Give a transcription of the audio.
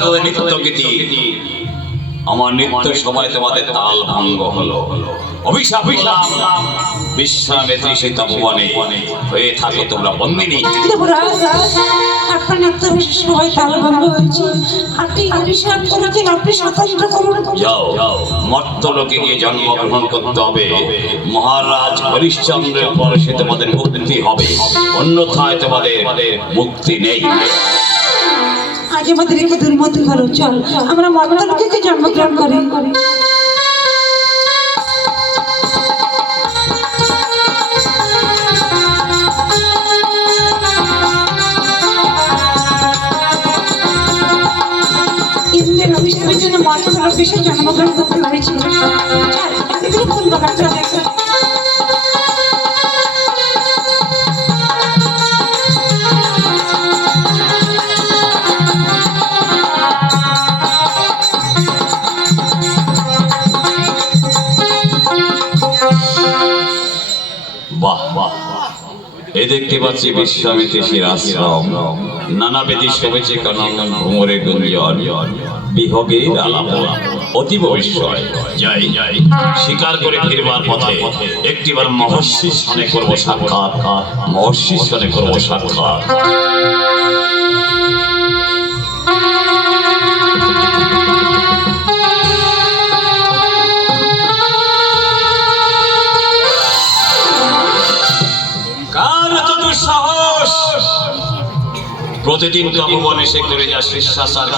ভক্তদের নিত্য গীতি, আমার নিত্য সময় তোমাদের তাল ভঙ্গ হলো। অভিশাপ পেলাম, বিশ্বামিত্রী সেই তপবনে হয়ে থাকো তোমরা বন্দিনী। আপনার নিত্য সবাই তাল ভঙ্গ হয়েছে, আপনি অভিশাপ করেছেন, আপনি স্বতন্ত্র করুন। যাও, মর্তলোকে গিয়ে জন্মগ্রহণ করতে হবে। মহারাজ হরিশ্চন্দ্রের পরে সে তোমাদের মুক্তি হবে, অন্যথায় তোমাদের মুক্তি নেই। আজ আমাদের একে দুর্মতি করো, চল আমরা মর্তলোকে জন্মগ্রহণ করি। ইন্দ্রের অভিশাপের জন্য মর্তলোক বিশ্বে জন্মগ্রহণ করতে হয়েছিল। চল বিভিন্ন ফুল বাগান চল। বাহ বাহ, এ দেখতে পাচ্ছি বিশ্বামিত্রী শ্রীর আশ্রম। নানাবেদী শোভেছে কানন ভ্রমরে গুঞ্জন, বিহগের আলাপন অতীব বিস্ময়। যাই যাই, শিকার করে ফিরবার পথে একটিবার মহর্ষির সনে করবো সাক্ষাৎ, মহর্ষির সনে করবো সাক্ষাৎ। প্রতিদিন তপবনে সে করে যা শিষ্টাচার